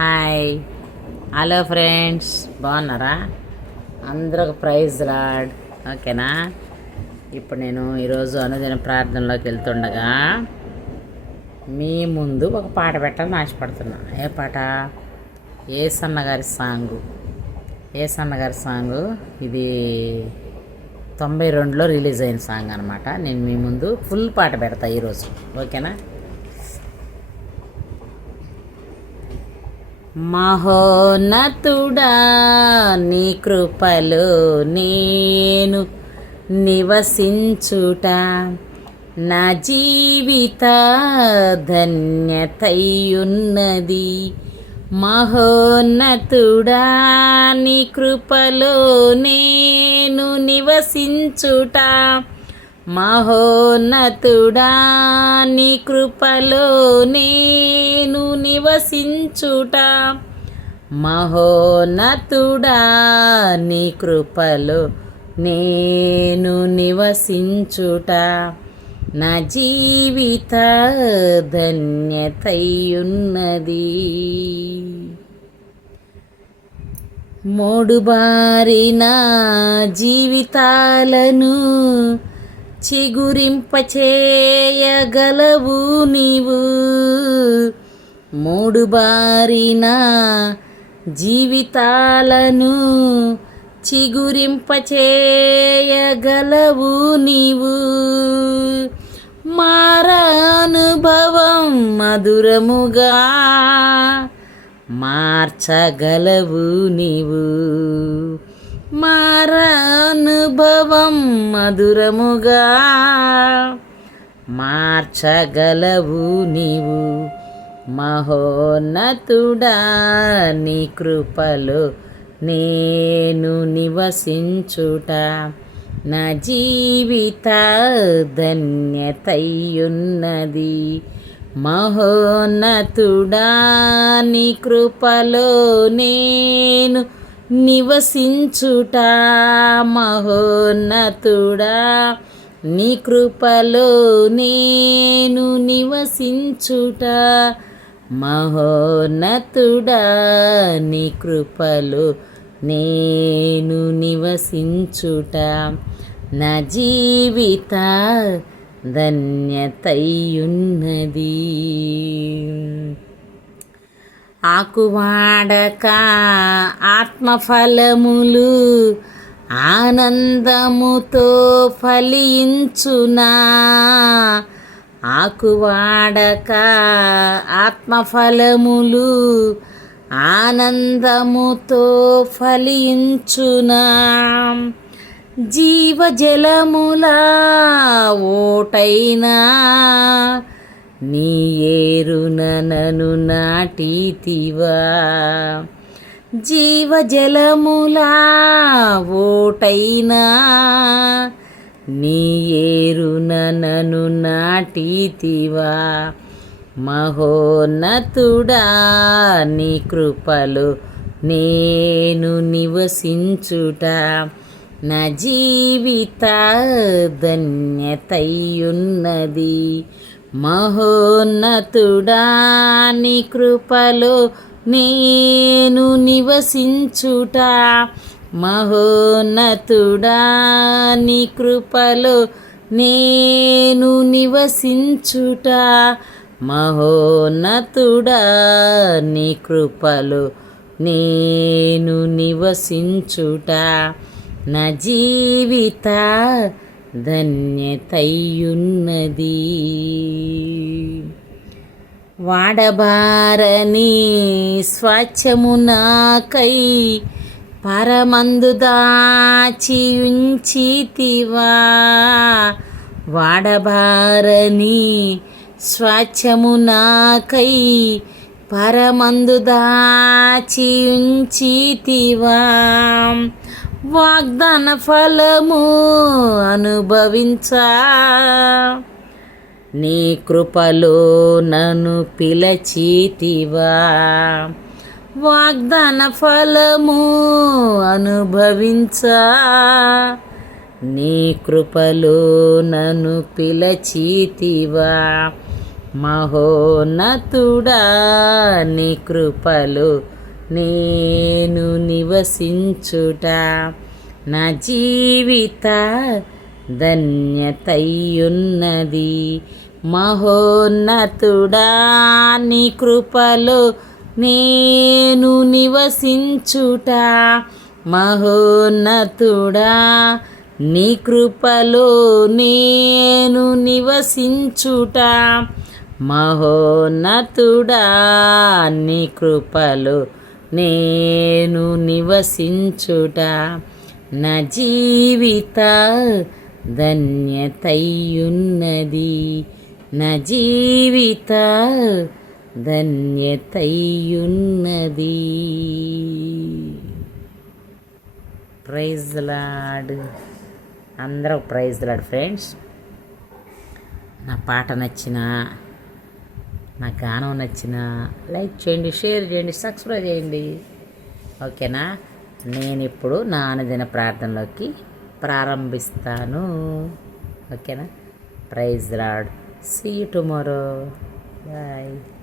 Hi, hello friends, బాగున్నారా? అందరూ ఒక ప్రైజ్ లాడ్. ఓకేనా? ఇప్పుడు నేను ఈరోజు అనుదిన ప్రార్థనలోకి వెళ్తుండగా మీ ముందు ఒక పాట పెట్టాలని ఆశపడుతున్నా. ఏ పాట? యేసన్న గారి సాంగు. ఇది 92లో రిలీజ్ అయిన సాంగ్ అనమాట. నేను మీ ముందు ఫుల్ పాట పెడతా ఈరోజు. ఓకేనా? మహోన్నతుడా, నీ కృపలో నేను నివసించుట నా జీవిత ధన్యతయున్నది. మహోన్నతుడా, నీ కృపలో నేను నివసించుట మహోన్నతుడా, నీ కృపలో నేను నివసించుట మహోన్నతుడా, నీ కృపలో నేను నివసించుట నా జీవిత ధన్యతయున్నది. మోడుబారిన జీవితాలను చిగురింపచేయగలవు నీవు. మోడుబారిన జీవితాలను చిగురింపచేయగలవు నీవు. మారానుభవం మధురముగా మార్చగలవు నీవు. మారానుభవం మధురముగా మార్చగలవు నీవు. మహోన్నతుడా, నీ కృపలో నేను నివసించుట నా జీవిత ధన్యతయున్నది. మహోన్నతుడా, నీ కృపలో నేను నివసించుట మహోన్నతుడా, నీ కృపలో నేను నివసించుట మహోన్నతుడా, నీ కృపలో నేను నివసించుట నా జీవిత ధన్యతయున్నది. ఆకువాడక ఆత్మఫలములు ఆనందముతో ఫలించునా. ఆకువాడక ఆత్మఫలములు ఆనందముతో ఫలించునా. జీవజలములా ఓటైనా నీ ఏరున నన్ను నాటితివా. జీవజలములా ఓటైనా నీ ఏరున నన్ను నాటితివా. మహోన్నతుడా, నీ కృపలో నేను నివసించుట నా జీవిత ధన్యతయున్నది. మహోన్నతుడా, నీ కృపలో నేను నివసించుట మహోన్నతుడా, నీ కృపలో నేను నివసించుట మహోన్నతుడా, నీ కృపలో నేను నివసించుట నా జీవిత ధన్యతయున్నది. వాడబారని స్వచ్ఛము నాకై పరమందు దాచి ఉంచితివా. వాడబారని స్వచ్ఛము నాకై పరమందు దాచి ఉంచితివా. వాగ్దాన ఫలము అనుభవించా నీ కృపలో నన్ను పిలచితివా. వాగ్దాన ఫలము అనుభవించా నీ కృపలో నన్ను పిలచితివా. మహోన్నతుడా నీ కృపలో నేను నివసించుట నా జీవిత ధన్యతయున్నది. మహోన్నతుడా నీ కృపలో నేను నివసించుట మహోన్నతుడా నీ కృపలో నేను నివసించుట మహోన్నతుడా నీ కృపలో నేను నివసించుట నా జీవిత ధన్యతయున్నది. నా జీవిత ధన్యతయున్నది. Praise Lord. అందరూ ప్రైజ్ లార్డ్ ఫ్రెండ్స్. నా పాట నచ్చినా, నా గానం నచ్చినా లైక్ చేయండి, షేర్ చేయండి, సబ్స్క్రైబ్ చేయండి. ఓకేనా? నేను ఇప్పుడు నా అనుదిన ప్రార్థనలోకి ప్రారంభిస్తాను. ఓకేనా? Praise Lord. See you tomorrow. Bye.